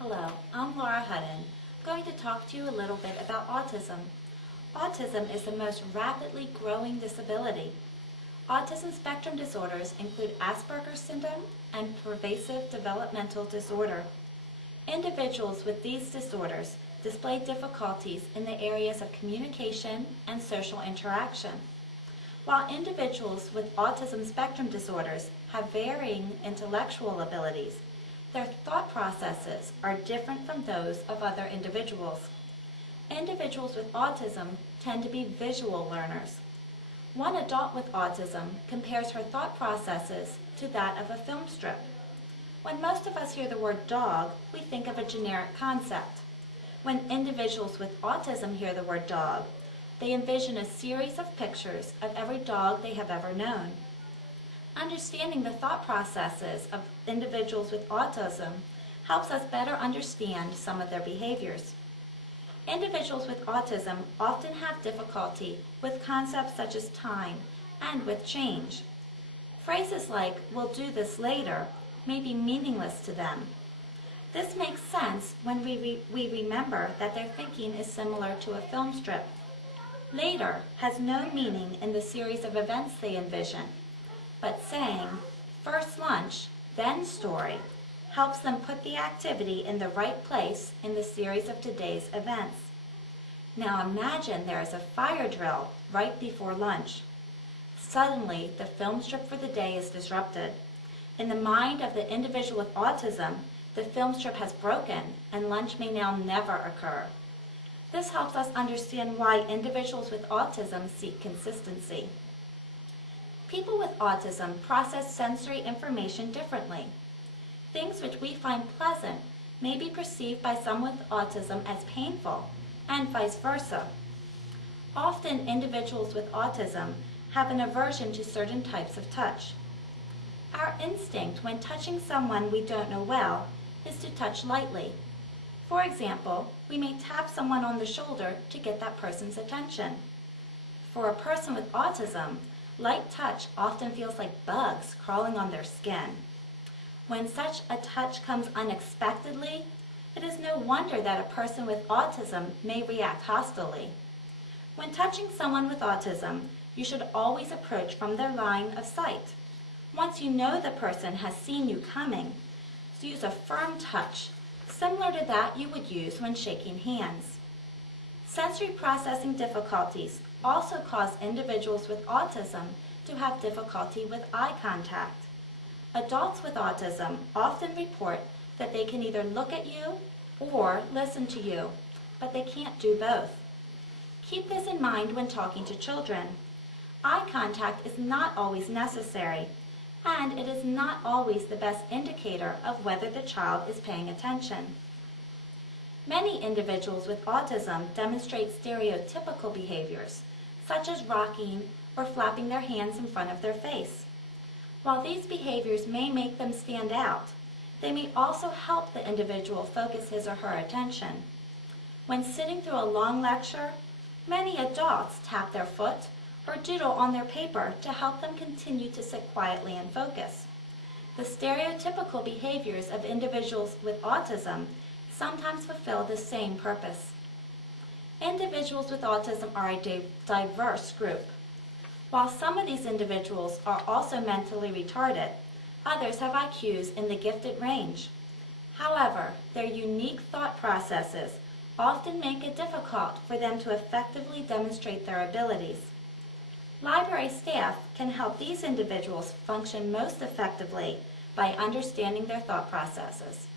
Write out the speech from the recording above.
Hello, I'm Laura Hudden. I'm going to talk to you a little bit about autism. Autism is the most rapidly growing disability. Autism spectrum disorders include Asperger's syndrome and pervasive developmental disorder. Individuals with these disorders display difficulties in the areas of communication and social interaction. While individuals with autism spectrum disorders have varying intellectual abilities, their thought processes are different from those of other individuals. Individuals with autism tend to be visual learners. One adult with autism compares her thought processes to that of a film strip. When most of us hear the word dog, we think of a generic concept. When individuals with autism hear the word dog, they envision a series of pictures of every dog they have ever known. Understanding the thought processes of individuals with autism helps us better understand some of their behaviors. Individuals with autism often have difficulty with concepts such as time and with change. Phrases like, "we'll do this later," may be meaningless to them. This makes sense when we remember that their thinking is similar to a film strip. Later has no meaning in the series of events they envision, but saying, "first lunch, then story," helps them put the activity in the right place in the series of today's events. Now imagine there is a fire drill right before lunch. Suddenly, the film strip for the day is disrupted. In the mind of the individual with autism, the film strip has broken and lunch may now never occur. This helps us understand why individuals with autism seek consistency. People with autism process sensory information differently. Things which we find pleasant may be perceived by someone with autism as painful, and vice versa. Often individuals with autism have an aversion to certain types of touch. Our instinct when touching someone we don't know well is to touch lightly. For example, we may tap someone on the shoulder to get that person's attention. For a person with autism, light touch often feels like bugs crawling on their skin. When such a touch comes unexpectedly, it is no wonder that a person with autism may react hostilely. When touching someone with autism, you should always approach from their line of sight. Once you know the person has seen you coming, use a firm touch, similar to that you would use when shaking hands. Sensory processing difficulties also cause individuals with autism to have difficulty with eye contact. Adults with autism often report that they can either look at you or listen to you, but they can't do both. Keep this in mind when talking to children. Eye contact is not always necessary, and it is not always the best indicator of whether the child is paying attention. Many individuals with autism demonstrate stereotypical behaviors, such as rocking or flapping their hands in front of their face. While these behaviors may make them stand out, they may also help the individual focus his or her attention. When sitting through a long lecture, many adults tap their foot or doodle on their paper to help them continue to sit quietly and focus. The stereotypical behaviors of individuals with autism sometimes fulfill the same purpose. Individuals with autism are a diverse group. While some of these individuals are also mentally retarded, others have IQs in the gifted range. However, their unique thought processes often make it difficult for them to effectively demonstrate their abilities. Library staff can help these individuals function most effectively by understanding their thought processes.